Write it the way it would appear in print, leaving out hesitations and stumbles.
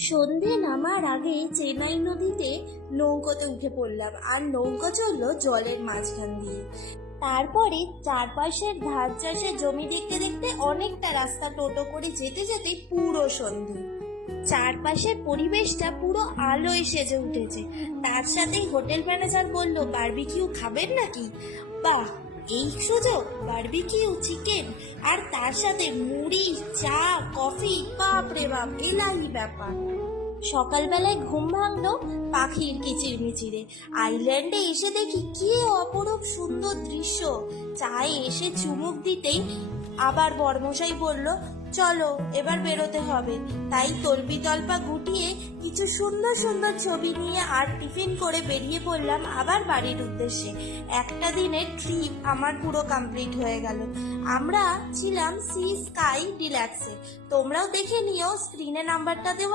সন্ধে নামার আগে চেন্নাই নদীতে নৌকোতে উঠে পড়লাম, আর নৌকো চললো জলের মাঝখান দিয়ে। তারপরে চারপাশের ধান চাষের জমি দেখতে দেখতে অনেকটা রাস্তা টোটো করে যেতে যেতে পুরো সন্ধে। চারপাশের পরিবেশটা পুরো আলোয় সেজে উঠেছে। তার সাথেই হোটেল ম্যানেজার বলল, বারবিকিউ খাবেন নাকি? বাহ, এই সুযোগ! বারবিকিউ চিকেন আর তার সাথে মুড়ি, চা, কফি, বাপ রে বাপ, এলাই ব্যাপার। সকালবেলায় ঘুম ভাঙলো পাখির কিচিরমিচিরে। আইল্যান্ডে এসে দেখি কি অপরূপ সুন্দর দৃশ্য। চায়ে এসে চুমুক দিতেই আবার বর্মশাই বলল, চলো এবার বেরোতে হবে। তাই তল্পি তল্পা গুটিয়ে কিছু সুন্দর সুন্দর ছবি নিয়ে আর টিফিন করে বেরিয়ে পড়লাম আবার বাড়ির উদ্দেশ্যে। একটা দিনের ট্রিপ আমার পুরো কমপ্লিট হয়ে গেল। আমরা ছিলাম সি স্কাই ডিলাক্সে। তোমরাও দেখে নিও, স্ক্রিনে নাম্বারটা দেওয়া